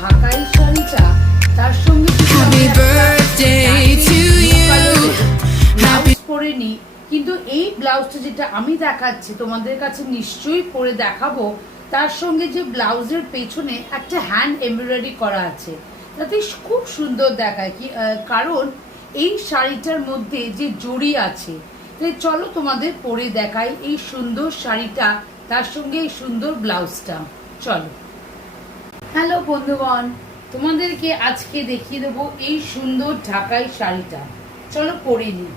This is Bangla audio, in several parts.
ঢাকাই শাড়িটা তার সঙ্গে ব্লাউজ পরে নি, কিন্তু এই ব্লাউজটা যেটা আমি দেখাচ্ছি তোমাদের কাছে নিশ্চয়ই পরে দেখাবো, তার সঙ্গে যে ব্লাউজের পেছনে একটা হ্যান্ড এমব্রয়ডারি করা আছে, তাতে খুব সুন্দর দেখায় কি, কারণ এই শাড়িটার মধ্যে যে জড়ি আছে। তাই চলো তোমাদের পরে দেখাই এই সুন্দর শাড়িটা, তার সঙ্গে এই সুন্দর ব্লাউজটা। চলো। হ্যালো বন্ধুগণ, তোমাদেরকে আজকে দেখিয়ে দেবো এই সুন্দর ঢাকাই শাড়িটা। চলো পরে নিই।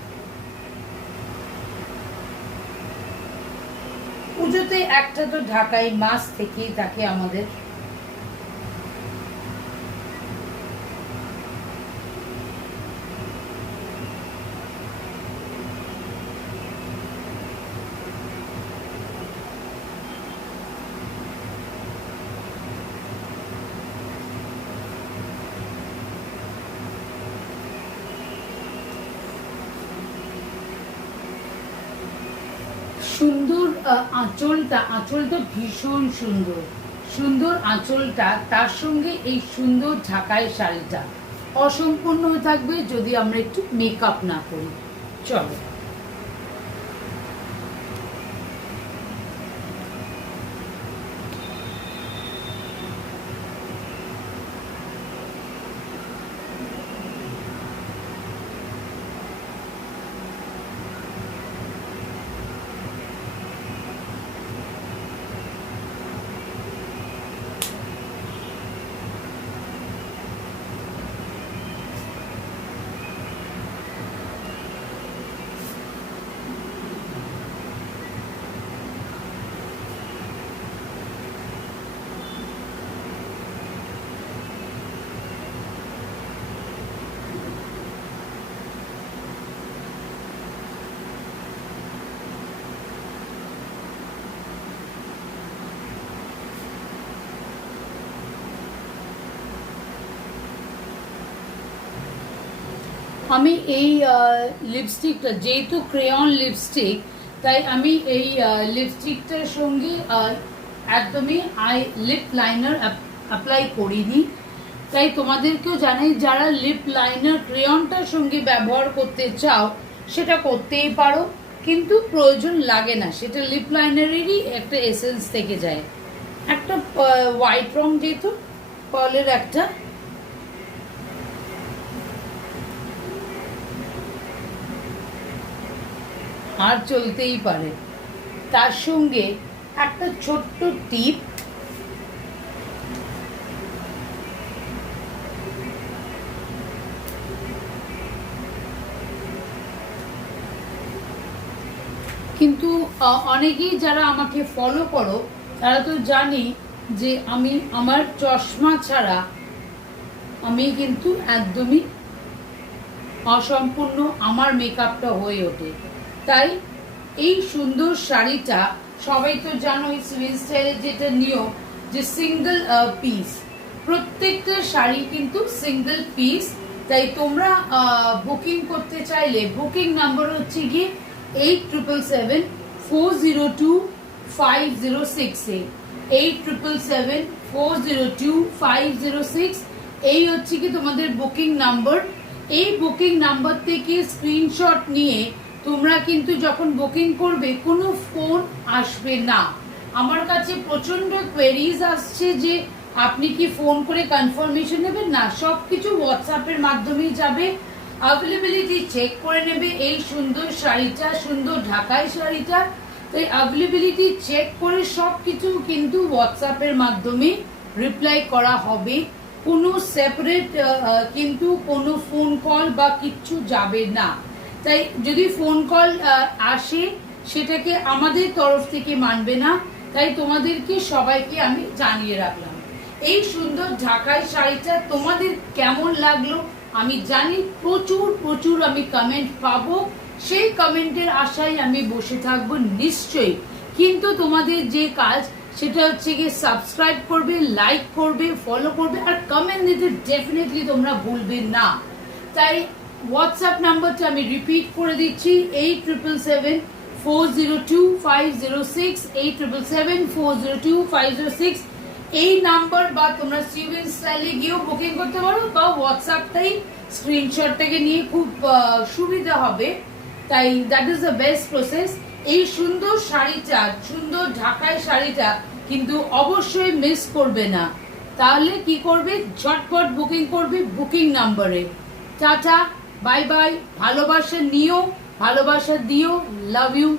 পুজোতে একটা তো ঢাকাই মাস থেকেই থাকে আমাদের। সুন্দর আঁচলটা ভীষণ সুন্দর, সুন্দর আঁচলটা, তার সঙ্গে এই সুন্দর ঢাকাই শাড়িটা অসম্পূর্ণ হয়ে থাকবে যদি আমরা একটু মেকআপ না করি। চলো। আমি এই লিপস্টিকটা, যেহেতু ক্রেয়ন লিপস্টিক, তাই আমি এই লিপস্টিকটার সঙ্গে একদমই লিপ লাইনার অ্যাপ্লাই করিনি। তাই তোমাদেরকেও জানাই, যারা লিপ লাইনার ক্রেয়নটার সঙ্গে ব্যবহার করতে চাও সেটা করতেই পারো, কিন্তু প্রয়োজন লাগে না, সেটা লিপ লাইনারেরই একটা এসেন্স থেকে যায়। একটা হোয়াইট রং, যেহেতু পার্লের একটা, আর চলতেই পারে। তার সঙ্গে একটা ছোট্ট টিপ, কিন্তু অনেকেই যারা আমাকে ফলো করো তারা তো জানি যে আমি আমার চশমা ছাড়া আমি কিন্তু একদমই অসম্পূর্ণ আমার মেকআপটা হয়ে ওঠে। তাই এই সুন্দর শাড়িটা, সবাই তো জানো সিভিল স্টাইলের যেটা নিয়ম, যে সিঙ্গেল পিস, প্রত্যেকটা শাড়ি কিন্তু সিঙ্গেল পিস। তাই তোমরা বুকিং করতে চাইলে বুকিং নাম্বার হচ্ছে গিয়ে 8777402506, 8777402506, এই হচ্ছে কি তোমাদের বুকিং নাম্বার। এই বুকিং নাম্বার থেকে স্ক্রিনশট নিয়ে তোমরা কিন্তু যখন বুকিং করবে কোনো ফোন আসবে না। আমার কাছে প্রচন্ড কোয়েরিজ আসছে যে আপনি কি ফোন করে কনফার্মেশন নেবেন, না, সবকিছু হোয়াটসঅ্যাপের মাধ্যমেই যাবে। অ্যাভেলেবিলিটি চেক করে নেবে এই সুন্দর শাড়িটা, সুন্দর ঢাকাই শাড়িটা। তো এই অ্যাভেলেবিলিটি চেক করে সবকিছু কিন্তু হোয়াটসঅ্যাপের মাধ্যমে রিপ্লাই করা হবে। কোনো সেপারেট কিন্তু কোনো ফোন কল বা কিচ্ছু যাবে না। তাই যদি ফোন কল আসে সেটাকে আমাদের তরফ থেকে মানবে না। তাই তোমাদেরকে সবাইকে আমি জানিয়ে রাখলাম। এই সুন্দর ঢাকাই শাড়িটা তোমাদের কেমন লাগলো আমি জানি, প্রচুর প্রচুর আমি কমেন্ট পাবো, সেই কমেন্টের আশায় আমি বসে থাকবো নিশ্চয়ই। কিন্তু তোমাদের যে কাজ সেটা হচ্ছে গিয়ে সাবস্ক্রাইব করবে, লাইক করবে, ফলো করবে, আর কমেন্ট দিতে ডেফিনেটলি তোমরা ভুলবে না। তাই হোয়াটসঅ্যাপ নাম্বারটা আমি রিপিট করে দিচ্ছি, 8777402506, 8777402506। এই নাম্বার বা তোমরা সিভিল স্টাইলে গিয়েও বুকিং করতে পারো, বা হোয়াটসঅ্যাপটাই স্ক্রিনশটটাকে নিয়ে খুব সুবিধা হবে। তাই that is the best process. এই সুন্দর শাড়িটা, সুন্দর ঢাকাই শাড়িটা কিন্তু অবশ্যই মিস করবে না। তাহলে কি করবে, ঝটপট বুকিং করবে বুকিং নাম্বারে। টাটা, বাই বাই, ভালোবাসা নিও, ভালোবাসা দিও, লাভ ইউ।